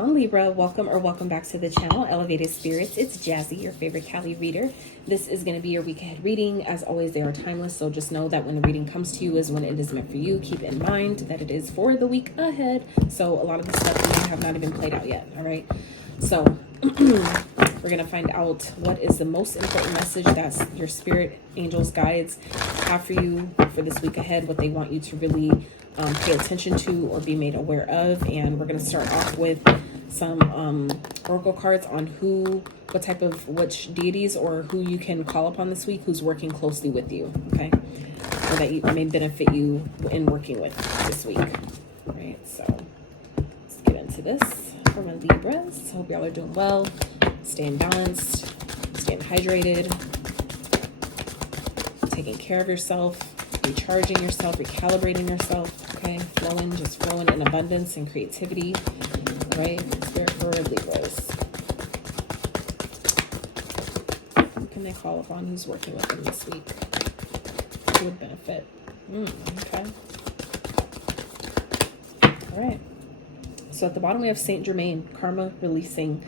on, Libra? Welcome back to the channel, Elevated Spirits. It's Jazzy, your favorite Cali reader. This is going to be your week ahead reading. As always, they are timeless, so just know that when the reading comes to you is when it is meant for you. Keep in mind that it is for the week ahead, so a lot of the stuff may have not even played out yet, all right? So we're going to find out what is the most important message that your spirit, angels, guides have for you for this week ahead, what they want you to really pay attention to or be made aware of. And we're going to start off with some oracle cards on which deities or who you can call upon this week, who's working closely with you, okay, or that you may benefit you in working with this week. All right, so let's get into this for my Libras. Hope y'all are doing well, staying balanced, staying hydrated, taking care of yourself, recharging yourself, recalibrating yourself, okay? Just flowing in abundance and creativity, right? Spirit for Libras. Who can they call upon? Who's working with them this week? Who would benefit? Okay. All right. So at the bottom we have Saint Germain, karma releasing.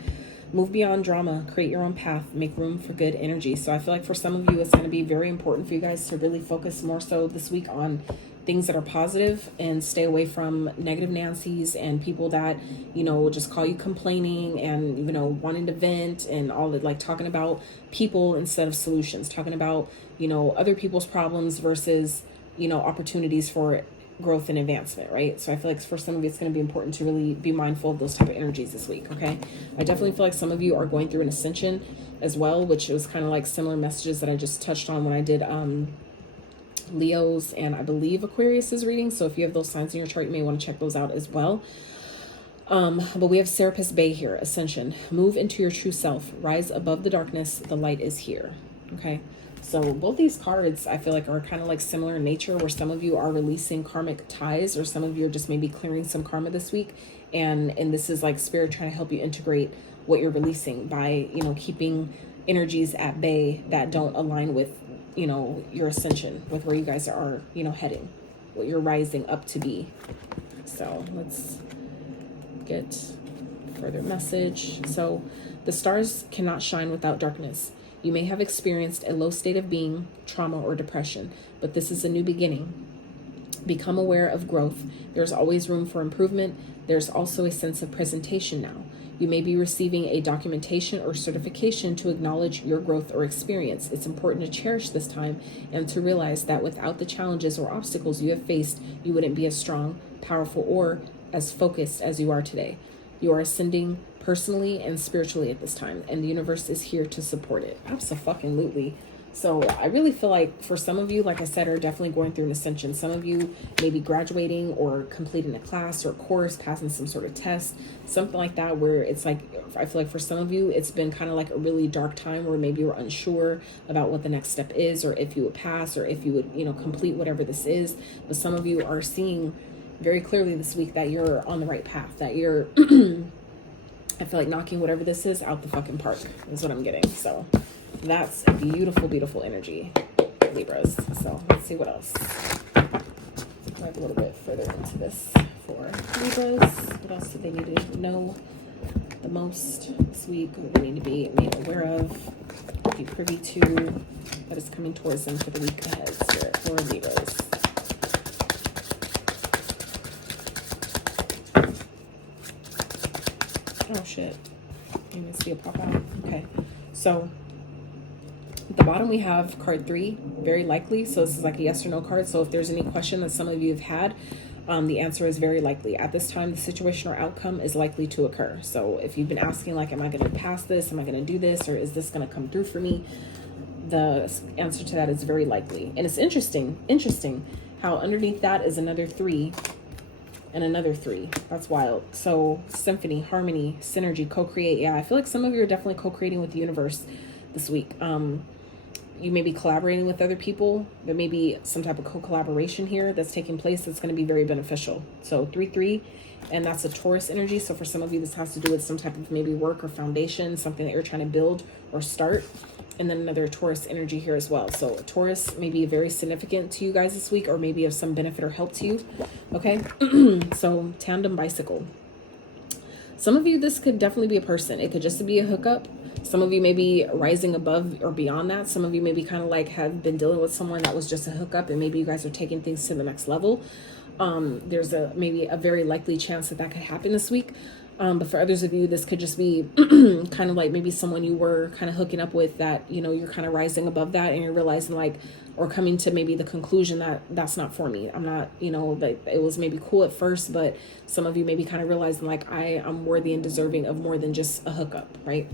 Move beyond drama, create your own path, make room for good energy. So I feel like for some of you, it's going to be very important for you guys to really focus more so this week on things that are positive and stay away from negative Nancy's and people that, you know, just call you complaining and, you know, wanting to vent and all that, like talking about people instead of solutions, talking about, you know, other people's problems versus, you know, opportunities for growth and advancement, right? So I feel like for some of you, it's going to be important to really be mindful of those type of energies this week, okay? I definitely feel like some of you are going through an ascension as well, which was kind of like similar messages that I just touched on when I did Leo's and I believe Aquarius's reading. So if you have those signs in your chart, you may want to check those out as well. But we have Serapis Bay here, Ascension. Move into your true self. Rise above the darkness. The light is here, okay? So both these cards, I feel like, are kind of like similar in nature, where some of you are releasing karmic ties or some of you are just maybe clearing some karma this week. And this is like spirit trying to help you integrate what you're releasing by, you know, keeping energies at bay that don't align with, you know, your ascension, with where you guys are, you know, heading, what you're rising up to be. So let's get further message. So the stars cannot shine without darkness. You may have experienced a low state of being, trauma, or depression, but this is a new beginning. Become aware of growth. There's always room for improvement. There's also a sense of presentation now. You may be receiving a documentation or certification to acknowledge your growth or experience. It's important to cherish this time and to realize that without the challenges or obstacles you have faced, you wouldn't be as strong, powerful, or as focused as you are today. You are ascending personally and spiritually at this time, and the universe is here to support it. Absolutely. So I really feel like for some of you, like I said, are definitely going through an ascension. Some of you may be graduating or completing a class or a course, passing some sort of test, something like that, where it's like, I feel like for some of you, it's been kind of like a really dark time where maybe you're unsure about what the next step is, or if you would pass, or if you would, you know, complete whatever this is. But some of you are seeing very clearly this week that you're on the right path, that you're I feel like knocking whatever this is out the fucking park is what I'm getting. So that's a beautiful, beautiful energy, Libras. So let's see what else. Dive a little bit further into this for Libras. What else do they need to know the most this week? What do they need to be made aware of, be privy to, that is coming towards them for the week ahead, Spirit, for Libras. Oh shit, you can see it pop out. Okay, so at the bottom we have card 3, very likely. So this is like a yes or no card. So if there's any question that some of you have had, the answer is very likely. At this time, the situation or outcome is likely to occur. So if you've been asking, like, am I going to pass this? Am I going to do this? Or is this going to come through for me? The answer to that is very likely. And it's interesting how underneath that is another 3 and another 3. That's wild. So symphony, harmony, synergy, co-create. Yeah, I feel like some of you are definitely co-creating with the universe this week. You may be collaborating with other people. There may be some type of co-collaboration here that's taking place that's going to be very beneficial. So 3-3, and that's a Taurus energy. So for some of you, this has to do with some type of maybe work or foundation, something that you're trying to build or start. And then another Taurus energy here as well. So Taurus may be very significant to you guys this week, or maybe of some benefit or help to you. Okay, so tandem bicycle. Some of you, this could definitely be a person. It could just be a hookup. Some of you may be rising above or beyond that. Some of you maybe kind of like have been dealing with someone that was just a hookup, and maybe you guys are taking things to the next level. There's maybe a very likely chance that could happen this week. But for others of you, this could just be kind of like maybe someone you were kind of hooking up with that, you know, you're kind of rising above that, and you're realizing like, or coming to maybe the conclusion that that's not for me. I'm not, you know, like it was maybe cool at first, but some of you maybe kind of realizing like I'm worthy and deserving of more than just a hookup, right?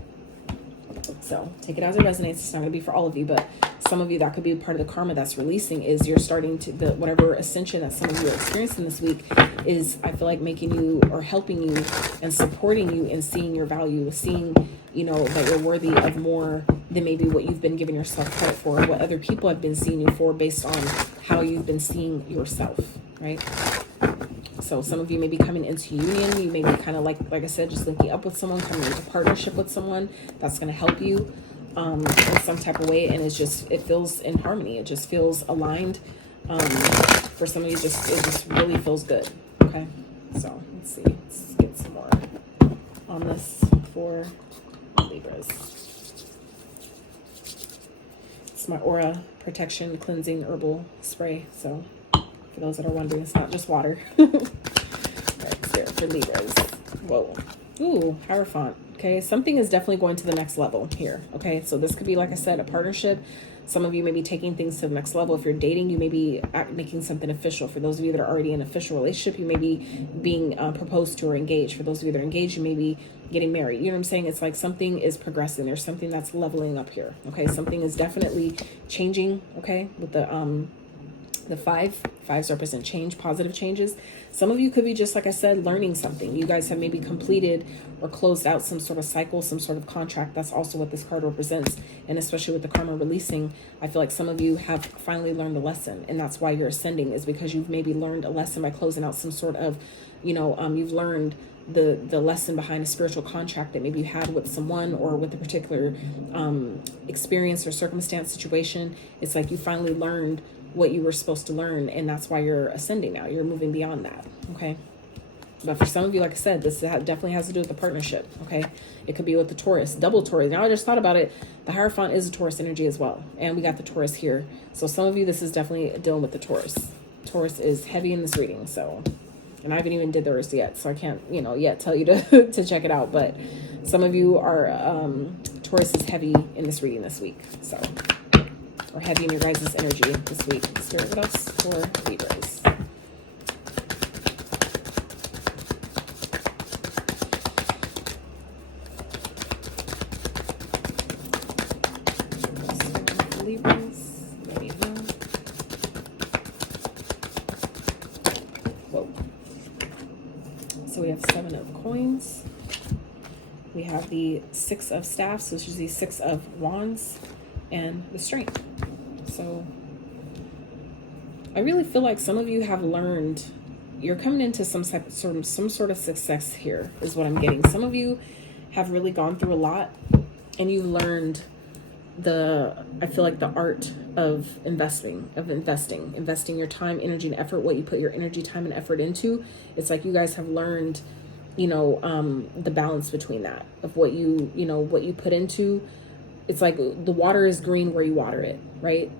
So take it as it resonates. It's not going to be for all of you, but some of you, that could be part of the karma that's releasing, is you're starting to, whatever ascension that some of you are experiencing this week is, I feel like, making you or helping you and supporting you in seeing your value, seeing, you know, that you're worthy of more than maybe what you've been giving yourself credit for, or what other people have been seeing you for based on how you've been seeing yourself, right? So some of you may be coming into union. You may be kind of like I said, just linking up with someone, coming into partnership with someone that's going to help you in some type of way. And it feels in harmony. It just feels aligned. For some of you, it just really feels good. Okay. So let's see. Let's get some more on this for Libras. It's my Aura Protection Cleansing Herbal Spray. So for those that are wondering, it's not just water. Right, there for Libras. Whoa. Ooh, Hierophant. Okay, something is definitely going to the next level here. Okay, so this could be, like I said, a partnership. Some of you may be taking things to the next level. If you're dating, you may be making something official. For those of you that are already in an official relationship, you may be being proposed to or engaged. For those of you that are engaged, you may be getting married. You know what I'm saying? It's like something is progressing. There's something that's leveling up here. Okay, something is definitely changing. Okay, with the fives represent change, positive changes. Some of you could be, just like I said, learning something. You guys have maybe completed or closed out some sort of cycle, some sort of contract. That's also what this card represents. And especially with the karma releasing, I feel like some of you have finally learned a lesson. And that's why you're ascending, is because you've maybe learned a lesson by closing out some sort of, you know, you've learned the lesson behind a spiritual contract that maybe you had with someone, or with a particular experience or circumstance, situation. It's like you finally learned what you were supposed to learn, and that's why you're ascending now. You're moving beyond that. Okay. But for some of you, like I said, this definitely has to do with the partnership. Okay. It could be with the Taurus, double Taurus. Now I just thought about it. The Hierophant is a Taurus energy as well. And we got the Taurus here. So some of you, this is definitely dealing with the Taurus. Taurus is heavy in this reading. So, and I haven't even did theirs yet, so I can't, you know, yet tell you to check it out. But some of you are, Taurus is heavy in this reading this week. So, or heavy in your guys' energy this week. Spirit, what else for Libras? Libras. Let me know. Whoa. So we have 7 of coins. We have the 6 of staffs, which is the 6 of wands, and the strength. So I really feel like some of you have learned, you're coming into some sort of success here, is what I'm getting. Some of you have really gone through a lot, and you've learned I feel like the art of investing your time, energy, and effort, what you put your energy, time, and effort into. It's like you guys have learned, you know, the balance between that, of what you know, what you put into. It's like the water is green where you water it, right?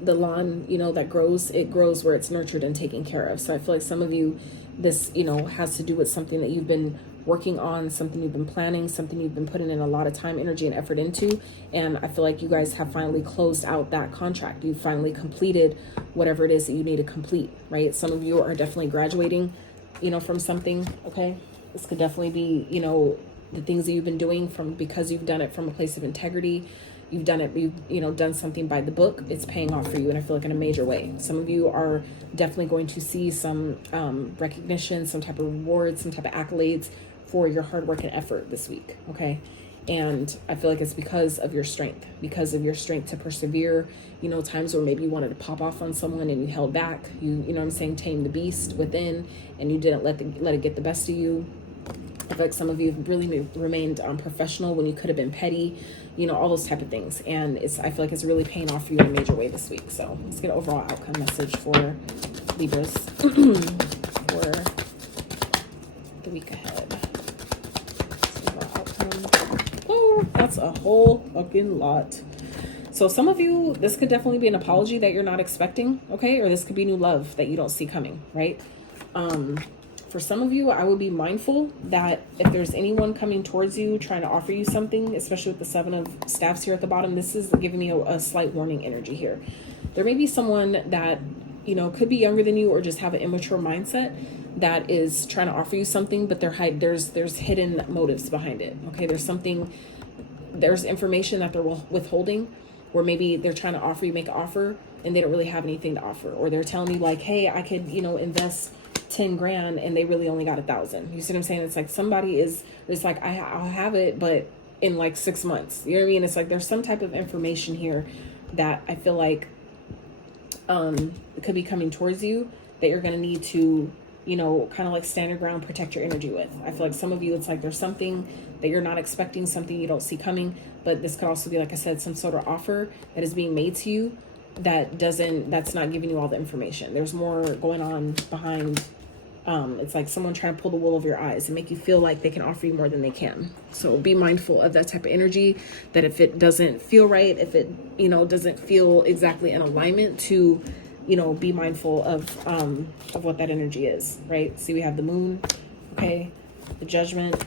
The lawn, you know, that grows, it grows where it's nurtured and taken care of. So I feel like some of you, this, you know, has to do with something that you've been working on, something you've been planning, something you've been putting in a lot of time, energy, and effort into. And I feel like you guys have finally closed out that contract. You've finally completed whatever it is that you need to complete, right? Some of you are definitely graduating, you know, from something. Okay. This could definitely be, you know, the things that you've been doing because you've done it from a place of integrity. You've done it, you know, done something by the book. It's paying off for you, and I feel like in a major way. Some of you are definitely going to see some recognition, some type of reward, some type of accolades for your hard work and effort this week. Okay. And I feel like it's because of your strength to persevere. You know, times where maybe you wanted to pop off on someone and you held back. You know what I'm saying? Tame the beast within, and you didn't let it get the best of you. I feel like some of you have really remained professional when you could have been petty, you know, all those type of things. And I feel like it's really paying off for you in a major way this week. So let's get an overall outcome message for Libras for the week ahead. That's a whole fucking lot. So some of you, this could definitely be an apology that you're not expecting, okay? Or this could be new love that you don't see coming, right? For some of you, I would be mindful that if there's anyone coming towards you trying to offer you something, especially with the 7 of staffs here at the bottom, this is giving me a slight warning energy here. There may be someone that, you know, could be younger than you or just have an immature mindset that is trying to offer you something, but there's hidden motives behind it, okay? There's information that they're withholding, or maybe they're trying to offer you, make an offer, and they don't really have anything to offer. Or they're telling you like, hey, I could, you know, invest 10 grand and they really only got 1,000. You see what I'm saying? It's like somebody is, it's like, I'll have it, but in like 6 months, you know what I mean? It's like, there's some type of information here that I feel like it could be coming towards you that you're going to need to, you know, kind of like stand your ground, protect your energy with. I feel like some of you, it's like there's something that you're not expecting, something you don't see coming, but this could also be, like I said, some sort of offer that is being made to you that's not giving you all the information. There's more going on behind. It's like someone trying to pull the wool over your eyes and make you feel like they can offer you more than they can. So be mindful of that type of energy, that if it doesn't feel right, if it, you know, doesn't feel exactly in alignment, to, you know, be mindful of what that energy is, right? See, we have the moon, okay, the judgment,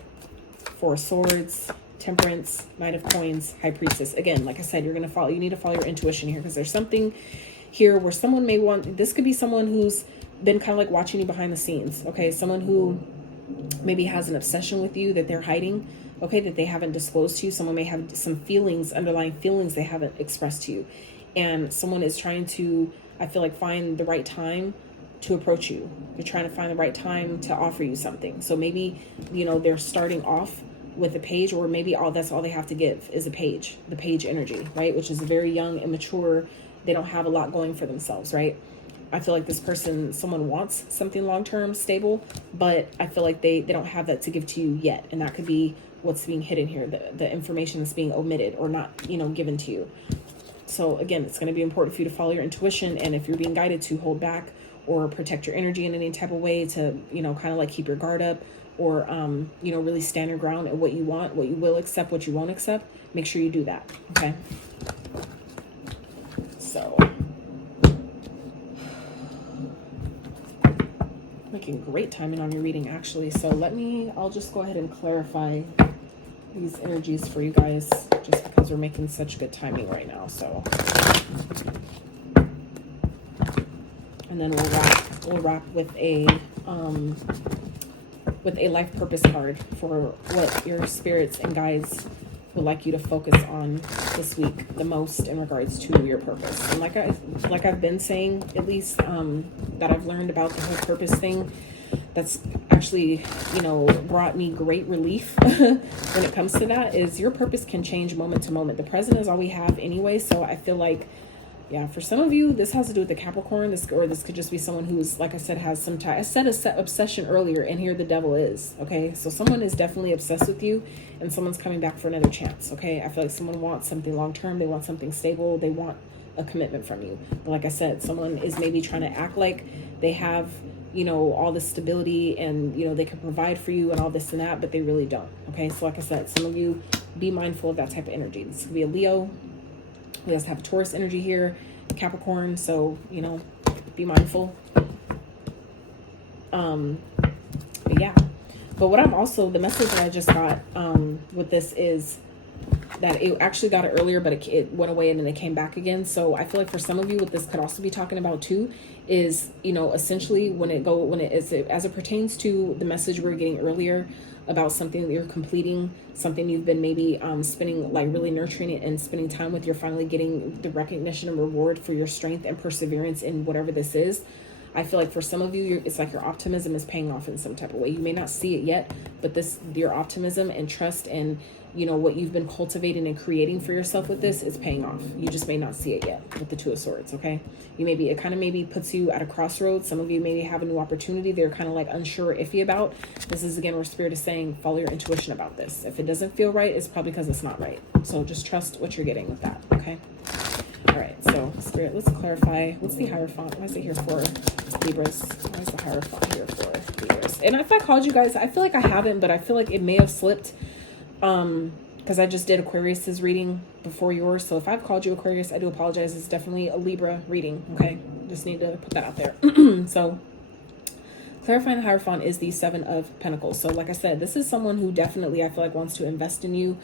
4 of swords, temperance, knight of coins, high priestess. Again, like I said, you need to follow your intuition here, because there's something here where someone may want, this could be someone who's been kind of like watching you behind the scenes, okay? Someone who maybe has an obsession with you that they're hiding, okay, that they haven't disclosed to you. Someone may have some feelings, underlying feelings they haven't expressed to you. And someone is trying to, I feel like, find the right time to approach you. They're trying to find the right time to offer you something. So maybe, you know, they're starting off with a page, or maybe that's all they have to give is a page, the page energy, right? Which is very young, immature. They don't have a lot going for themselves, right? I feel like this person, someone wants something long-term, stable, but I feel like they don't have that to give to you yet. And that could be what's being hidden here, the information that's being omitted or not, you know, given to you. So again, it's going to be important for you to follow your intuition. And if you're being guided to hold back or protect your energy in any type of way, to, you know, kind of like keep your guard up, or, you know, really stand your ground at what you want, what you will accept, what you won't accept, make sure you do that. Okay. So making great timing on your reading, actually. So I'll just go ahead and clarify these energies for you guys, just because we're making such good timing right now. So, and then we'll wrap with a life purpose card for what your spirits and guides would like you to focus on this week the most in regards to your purpose. And like I've been saying, at least that I've learned about the whole purpose thing, that's actually, you know, brought me great relief when it comes to that, is your purpose can change moment to moment. The present is all we have anyway. So I feel like, yeah, for some of you, this has to do with the Capricorn. This could just be someone who's, like I said, has some type. I said obsession earlier, and here the devil is. Okay, so someone is definitely obsessed with you, and someone's coming back for another chance. Okay, I feel like someone wants something long term. They want something stable. They want a commitment from you. But like I said, someone is maybe trying to act like they have, you know, all this stability, and, you know, they can provide for you and all this and that, but they really don't. Okay, so like I said, some of you, be mindful of that type of energy. This could be a Leo. We also have a Taurus energy here, Capricorn. So, you know, be mindful. But yeah. But what I'm also, the message that I just got with this is that it actually got it earlier, but it went away and then it came back again. So I feel like for some of you, what this could also be talking about too is, you know, essentially as it pertains to the message we were getting earlier about something that you're completing, something you've been maybe spending, like really nurturing it and spending time with, you're finally getting the recognition and reward for your strength and perseverance in whatever this is. I feel like for some of you, it's like your optimism is paying off in some type of way. You may not see it yet, but your optimism and trust and, you know, what you've been cultivating and creating for yourself with this is paying off. You just may not see it yet with the Two of Swords, okay? It kind of maybe puts you at a crossroads. Some of you maybe have a new opportunity they're kind of like unsure, iffy about. This is, again, where Spirit is saying, follow your intuition about this. If it doesn't feel right, it's probably because it's not right. So just trust what you're getting with that, okay? All right, so Spirit, let's clarify. What's the Hierophant? Why is it here for Libras? Why is the Hierophant here for Libras? And if I called you guys, I feel like I haven't, but I feel like it may have slipped. because I just did Aquarius's reading before yours. So if I've called you Aquarius, I do apologize. It's definitely a Libra reading. Okay. Just need to put that out there. So clarifying the Hierophant is the 7 of Pentacles. So like I said, this is someone who definitely, I feel like, wants to invest in you.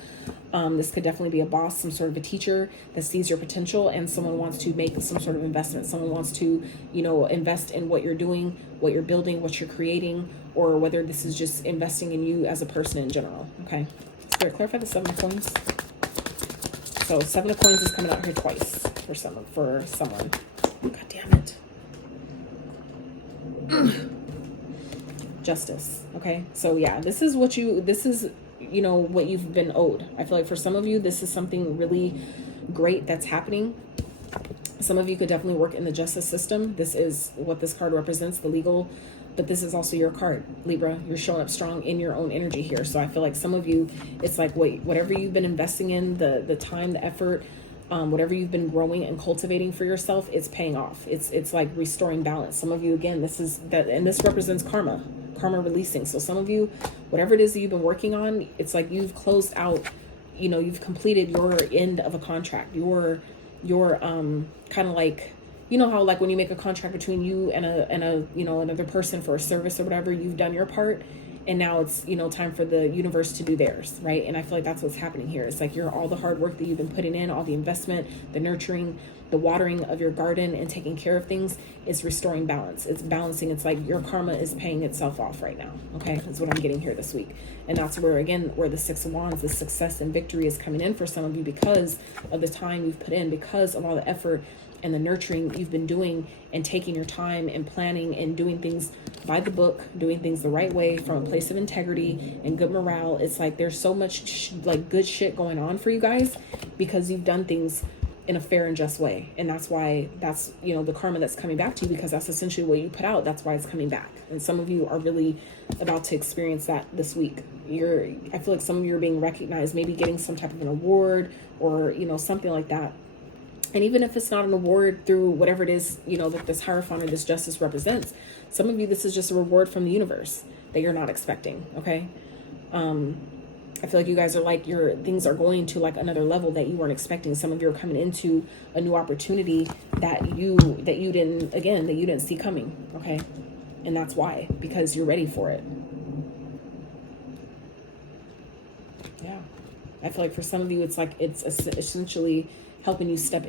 This could definitely be a boss, some sort of a teacher that sees your potential, and someone wants to make some sort of investment. Someone wants to, you know, invest in what you're doing, what you're building, what you're creating, or whether this is just investing in you as a person in general. Okay. Spirit, clarify the 7 of Coins. So 7 of Coins is coming out here twice for someone. God damn it. Justice. Okay. So yeah, this is, you know, what you've been owed. I feel like for some of you, this is something really great that's happening. Some of you could definitely work in the justice system. This is what this card represents, the legal, but this is also your card, Libra. You're showing up strong in your own energy here. So I feel like some of you, it's like, whatever you've been investing in, the time, the effort, whatever you've been growing and cultivating for yourself, it's paying off. It's like restoring balance. Some of you, again, this is that, and this represents karma releasing. So some of you, whatever it is that you've been working on, it's like you've closed out, you know, you've completed your end of a contract, your kind of like, you know how like when you make a contract between you and a you know, another person for a service or whatever, you've done your part, and now it's, you know, time for the universe to do theirs, right? And I feel like that's what's happening here. It's like all the hard work that you've been putting in, all the investment, the nurturing, the watering of your garden and taking care of things is restoring balance. It's balancing. It's like your karma is paying itself off right now. Okay. That's what I'm getting here this week. And that's where, again, where the 6 of Wands, the success and victory is coming in for some of you because of the time you've put in, because of all the effort and the nurturing you've been doing and taking your time and planning and doing things by the book, doing things the right way from a place of integrity and good morale. It's like there's so much like good shit going on for you guys because you've done things in a fair and just way. And that's why that's, you know, the karma that's coming back to you, because that's essentially what you put out. That's why it's coming back. And some of you are really about to experience that this week. I feel like some of you are being recognized, maybe getting some type of an award or, you know, something like that. And even if it's not an award through whatever it is, you know, that this Hierophant or this justice represents, some of you, this is just a reward from the universe that you're not expecting. Okay. I feel like you guys are like, things are going to like another level that you weren't expecting. Some of you are coming into a new opportunity that you didn't see coming. Okay. And that's why, because you're ready for it. Yeah. I feel like for some of you, it's like, it's essentially helping you step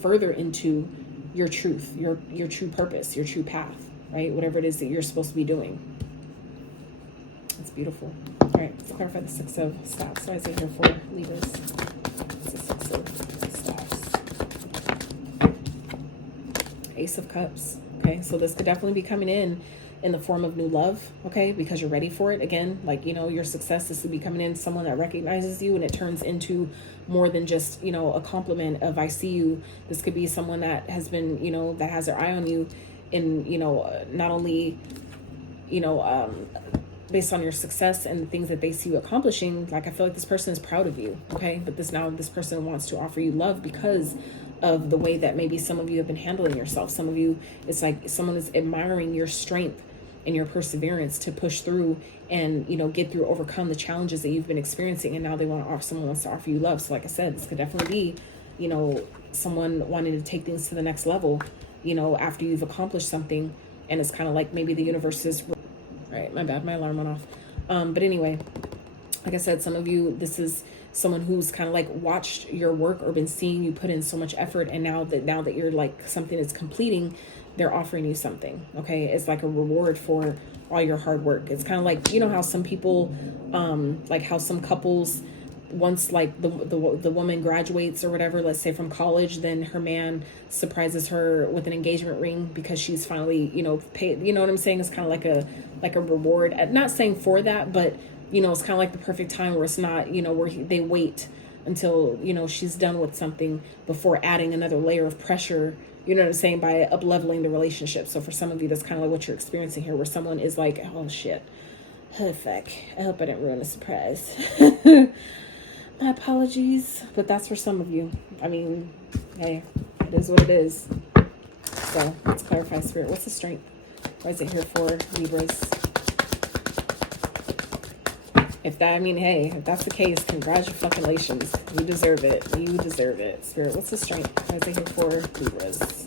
further into your truth, your true purpose, your true path, right? Whatever it is that you're supposed to be doing. It's beautiful. All right, let's clarify the 6 of Staffs. Why is it here for Libras? It's the 6 of Staffs. Ace of Cups. Okay, so this could definitely be coming in the form of new love, okay, because you're ready for it. Again, like, you know, your success, this would be coming in someone that recognizes you, and it turns into more than just, you know, a compliment of I see you. This could be someone that has been, you know, that has their eye on you, and, you know, not only, you know, based on your success and the things that they see you accomplishing. Like, I feel like this person is proud of you, okay, but this person wants to offer you love because of the way that maybe some of you have been handling yourself. Some of you, it's like someone is admiring your strength and your perseverance to push through and, you know, get through, overcome the challenges that you've been experiencing. And now someone wants to offer you love. So like I said, this could definitely be, you know, someone wanting to take things to the next level, you know, after you've accomplished something. And it's kind of like maybe the universe is, right, my bad, my alarm went off. But anyway, like I said, some of you, this is someone who's kind of like watched your work or been seeing you put in so much effort. And now that you're like something that's completing, they're offering you something. Okay. It's like a reward for all your hard work. It's kind of like, you know, how some people, like how some couples, once like the woman graduates or whatever, let's say from college, then her man surprises her with an engagement ring because she's finally, you know, paid, you know what I'm saying? It's kind of like a reward. Not saying for that, but, you know, it's kind of like the perfect time where it's not, you know, where they wait until, you know, she's done with something before adding another layer of pressure, you know what I'm saying, by up-leveling the relationship. So for some of you, that's kind of like what you're experiencing here, where someone is like, oh shit, oh fuck, I hope I didn't ruin a surprise. My apologies, but that's for some of you. I mean, hey, it is what it is. So let's clarify, Spirit. What's the strength? Why is it here for Libras? If that, I mean, hey, if that's the case, congratulations. You deserve it. You deserve it. Spirit, what's the strength? What is it here for Libras?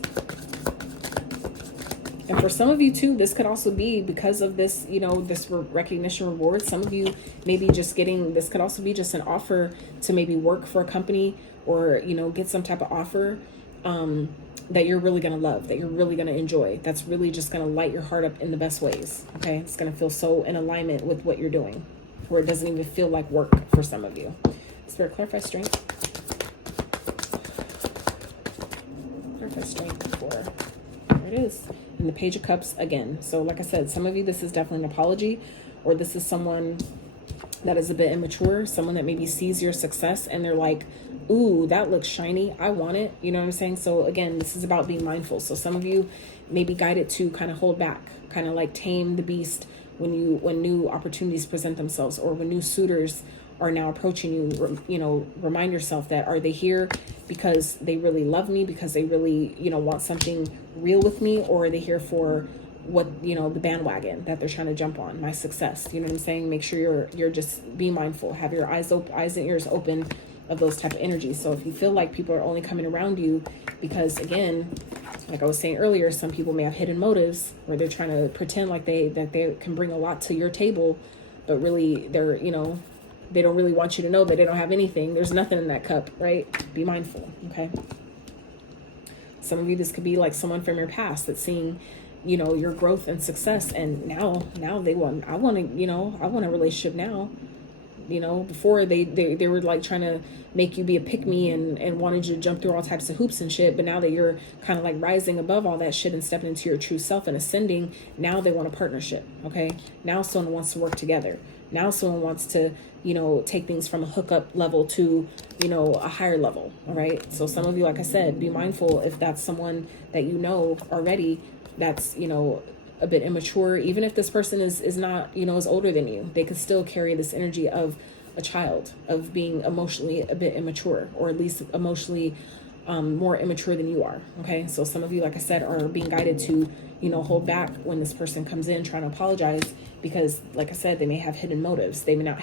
And for some of you too, this could also be because of this, you know, this recognition reward. Some of you maybe just getting, this could also be just an offer to maybe work for a company or, you know, get some type of offer that you're really going to love, that you're really going to enjoy. That's really just going to light your heart up in the best ways. Okay. It's going to feel so in alignment with what you're doing, where it doesn't even feel like work for some of you. Spirit, clarify strength. Clarify strength for, there it is. And the Page of Cups again. So like I said, some of you, this is definitely an apology, or this is someone that is a bit immature, someone that maybe sees your success and they're like, ooh, that looks shiny, I want it. You know what I'm saying? So again, this is about being mindful. So some of you may be guided to kind of hold back, kind of like tame the beast when new opportunities present themselves, or when new suitors are now approaching you. You know, remind yourself that, are they here because they really love me, because they really, you know, want something real with me, or are they here for what, you know, the bandwagon that they're trying to jump on, my success? You know what I'm saying? Make sure you're just be mindful, have your eyes and ears open of those type of energies. So if you feel like people are only coming around you because, again, like I was saying earlier, some people may have hidden motives where they're trying to pretend like they can bring a lot to your table, but really they're, you know, they don't really want you to know that they don't have anything. There's nothing in that cup, right? Be mindful, okay? Some of you, this could be like someone from your past that's seeing, you know, your growth and success, and now I want a relationship now. You know, before they were like trying to make you be a pick-me and wanted you to jump through all types of hoops and shit. But now that you're kind of like rising above all that shit and stepping into your true self and ascending, now they want a partnership, okay? Now someone wants to work together. Now someone wants to, you know, take things from a hookup level to, you know, a higher level, all right? So some of you, like I said, be mindful if that's someone that you know already that's, you know, a bit immature. Even if this person is not, you know, is older than you, they could still carry this energy of a child, of being emotionally a bit immature, or at least emotionally more immature than you are, okay? So some of you, like I said, are being guided to, you know, hold back when this person comes in trying to apologize, because like I said, they may have hidden motives. They may not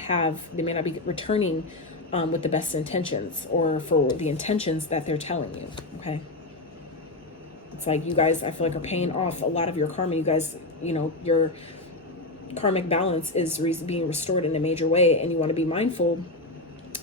be returning with the best intentions, or for the intentions that they're telling you, okay? It's like you guys, I feel like, are paying off a lot of your karma. You guys, you know, your karmic balance is being restored in a major way, and you want to be mindful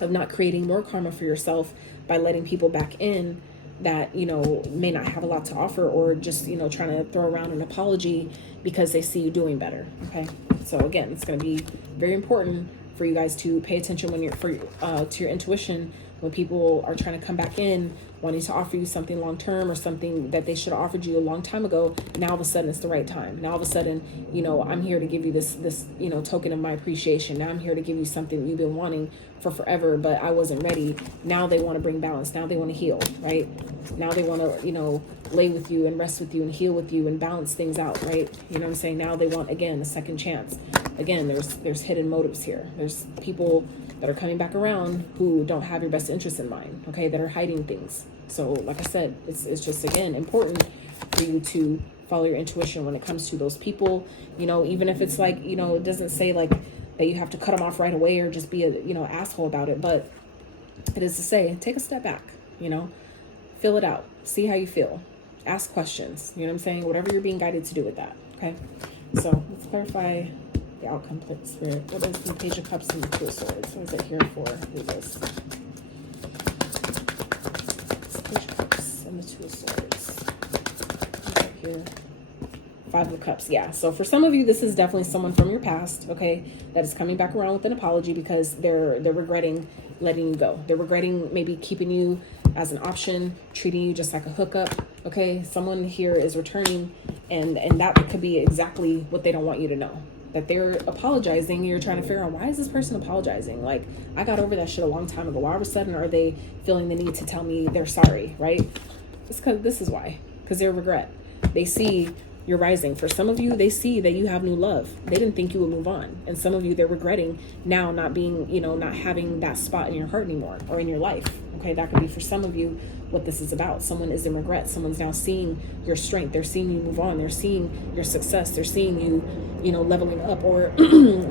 of not creating more karma for yourself by letting people back in that, you know, may not have a lot to offer, or just, you know, trying to throw around an apology because they see you doing better, okay? So again, it's going to be very important for you guys to pay attention when to your intuition when people are trying to come back in wanting to offer you something long-term, or something that they should have offered you a long time ago. Now all of a sudden it's the right time. Now all of a sudden, you know, I'm here to give you this, you know, token of my appreciation. Now I'm here to give you something that you've been wanting for forever, but I wasn't ready. Now they want to bring balance. Now they want to heal, right? Now they want to, you know, lay with you and rest with you and heal with you and balance things out, right? You know what I'm saying? Now they want, again, a second chance. Again, there's hidden motives here. There's people that are coming back around who don't have your best interest in mind, okay, that are hiding things. So like I said, it's just, again, important for you to follow your intuition when it comes to those people. You know, even if it's like, you know, it doesn't say like that you have to cut them off right away or just be a, you know, asshole about it, but it is to say, take a step back, you know, fill it out, see how you feel, ask questions, you know what I'm saying? Whatever you're being guided to do with that, okay? So let's clarify the outcome, Spirit. What is the Page of Cups and the Two of Swords? What is it here for? Read this. Page of Cups and the Two of Swords. Right here. Five of Cups. Yeah. So for some of you, this is definitely someone from your past, okay, that is coming back around with an apology because they're regretting letting you go. They're regretting maybe keeping you as an option, treating you just like a hookup. Okay. Someone here is returning, and that could be exactly what they don't want you to know. That they're apologizing. You're trying to figure out, why is this person apologizing? Like, I got over that shit a long time ago. Why all of a sudden are they feeling the need to tell me they're sorry, right? It's because this is why. Because they're regret. They see You're rising. For some of you, they see that you have new love. They didn't think you would move on. And some of you, they're regretting now not being, not having that spot in your heart anymore or in your life. Okay, that could be for some of you what this is about. Someone is in regret. Someone's now seeing your strength. They're seeing you move on. They're seeing your success. They're seeing you, leveling up. Or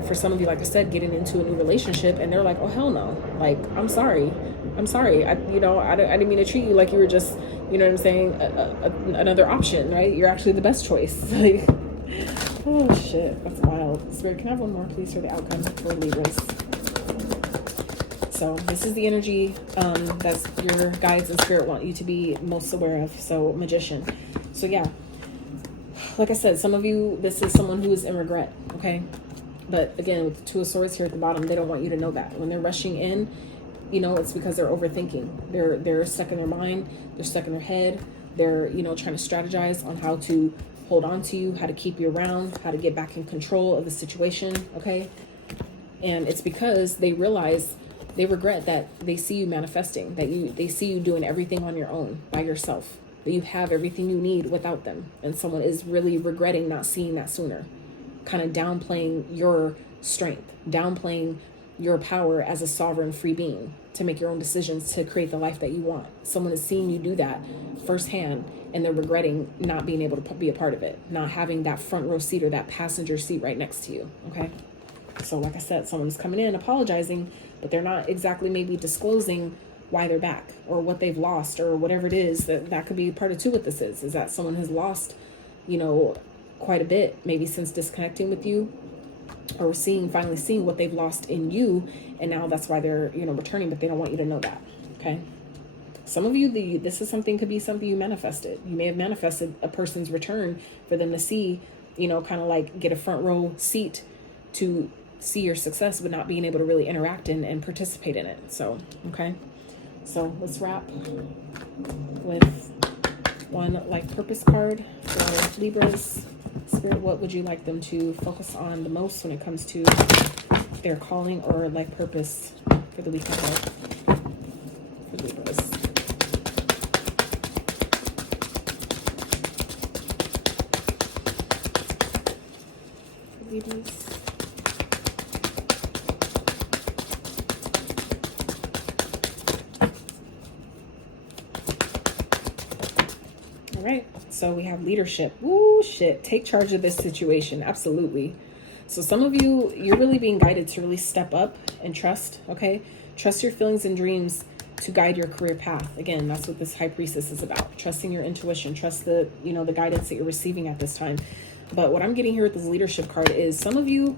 for some of you, like I said, getting into a new relationship, and they're like, oh, hell no. Like, I'm sorry. I didn't mean to treat you like you were just, you know what I'm saying, another option, right? You're actually the best choice. Like, oh, shit. That's wild. Spirit, can I have one more, please, for the outcome for Libras? So this is the energy that your guides and spirit want you to be most aware of. So Magician. So yeah, like I said, some of you, this is someone who is in regret, okay? But again, with the Two of Swords here at the bottom, they don't want you to know that. When they're rushing in, it's because they're overthinking. They're stuck in their mind. They're stuck in their head. They're, trying to strategize on how to hold on to you, how to keep you around, how to get back in control of the situation, okay? And it's because they realize, they regret that they see you manifesting, that they see you doing everything on your own, by yourself, that you have everything you need without them. And someone is really regretting not seeing that sooner, kind of downplaying your strength, downplaying your power as a sovereign free being to make your own decisions to create the life that you want. Someone is seeing you do that firsthand, and they're regretting not being able to be a part of it, not having that front row seat or that passenger seat right next to you, okay? So like I said, someone's coming in apologizing, but they're not exactly maybe disclosing why they're back or what they've lost or whatever it is. That could be part of what this is that someone has lost, quite a bit, maybe since disconnecting with you, or finally seeing what they've lost in you. And now that's why they're, returning, but they don't want you to know that. Okay. Some of you, this is could be something you manifested. You may have manifested a person's return for them to see, kind of like get a front row seat to see your success, but not being able to really interact in and participate in it. So, okay. So let's wrap with one life purpose card for Libras. Spirit, what would you like them to focus on the most when it comes to their calling or life purpose for the week ahead for Libras? For Libras. Right, so we have leadership. Ooh, shit. Take charge of this situation. Absolutely. So some of you, you're really being guided to really step up and trust, okay? Trust your feelings and dreams to guide your career path. Again, that's what this High Priestess is about. Trusting your intuition. Trust the, the guidance that you're receiving at this time. But what I'm getting here with this leadership card is some of you,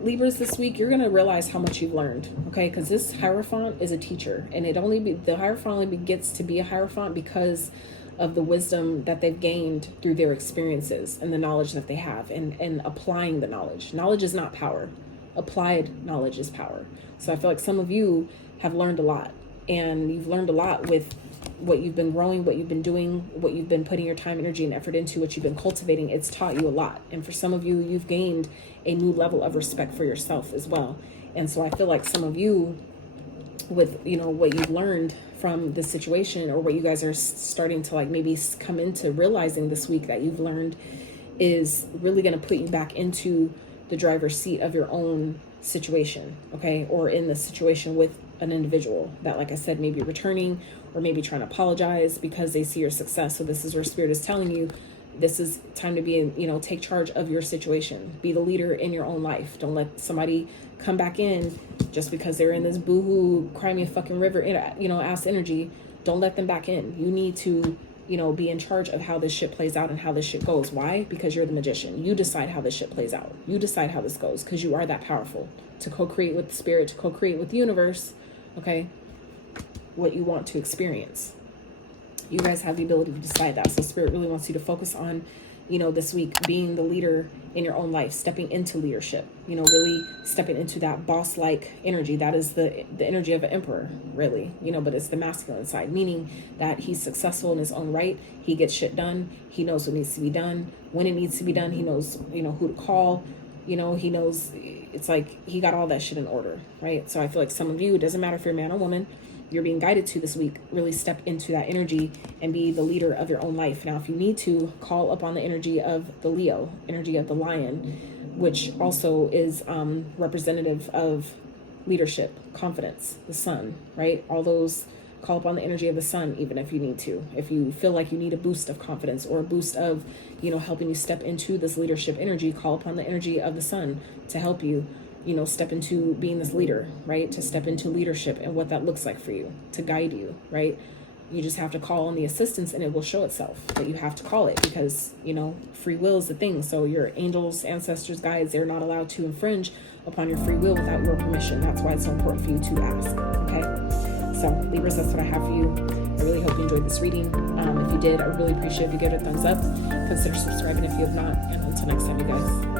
Libras, this week, you're going to realize how much you've learned, okay? Because this Hierophant is a teacher. And the Hierophant only gets to be a Hierophant because of the wisdom that they've gained through their experiences and the knowledge that they have, and applying the knowledge. Knowledge is not power. Applied knowledge is power. So I feel like some of you have learned a lot, and you've learned a lot with what you've been growing, what you've been doing, what you've been putting your time, energy, and effort into, what you've been cultivating. It's taught you a lot. And for some of you, you've gained a new level of respect for yourself as well. And so I feel like some of you, with what you've learned from the situation, or what you guys are starting to like maybe come into realizing this week that you've learned, is really going to put you back into the driver's seat of your own situation, okay? Or in the situation with an individual that, like I said, maybe returning or maybe trying to apologize because they see your success. So this is where Spirit is telling you, this is time to be in, take charge of your situation. Be the leader in your own life. Don't let somebody come back in just because they're in this boohoo, cry me a fucking river, ass energy. Don't let them back in. You need to, be in charge of how this shit plays out and how this shit goes. Why? Because you're the magician. You decide how this shit plays out. You decide how this goes, because you are that powerful to co-create with the spirit, to co-create with the universe, okay, what you want to experience. You guys have the ability to decide that. So Spirit really wants you to focus on, this week, being the leader in your own life, stepping into leadership, really stepping into that boss-like energy. That is the energy of an emperor, really, but it's the masculine side, meaning that he's successful in his own right. He gets shit done. He knows what needs to be done, when it needs to be done. He knows, who to call, he knows, it's like he got all that shit in order, right? So I feel like some of you, it doesn't matter if you're a man or woman, you're being guided to this week, really step into that energy and be the leader of your own life. Now, if you need to, call upon the energy of the Leo, energy of the lion, which also is representative of leadership, confidence, the sun, right? All those, call upon the energy of the sun, even if you need to. If you feel like you need a boost of confidence or a boost of, helping you step into this leadership energy, call upon the energy of the sun to help you, step into being this leader, right? To step into leadership and what that looks like for you, to guide you, right? You just have to call on the assistance and it will show itself, but you have to call it because, free will is the thing. So your angels, ancestors, guides, they're not allowed to infringe upon your free will without your permission. That's why it's so important for you to ask, okay? So Libras, that's what I have for you. I really hope you enjoyed this reading. If you did, I really appreciate if you give it a thumbs up. Consider subscribing if you have not. And until next time, you guys.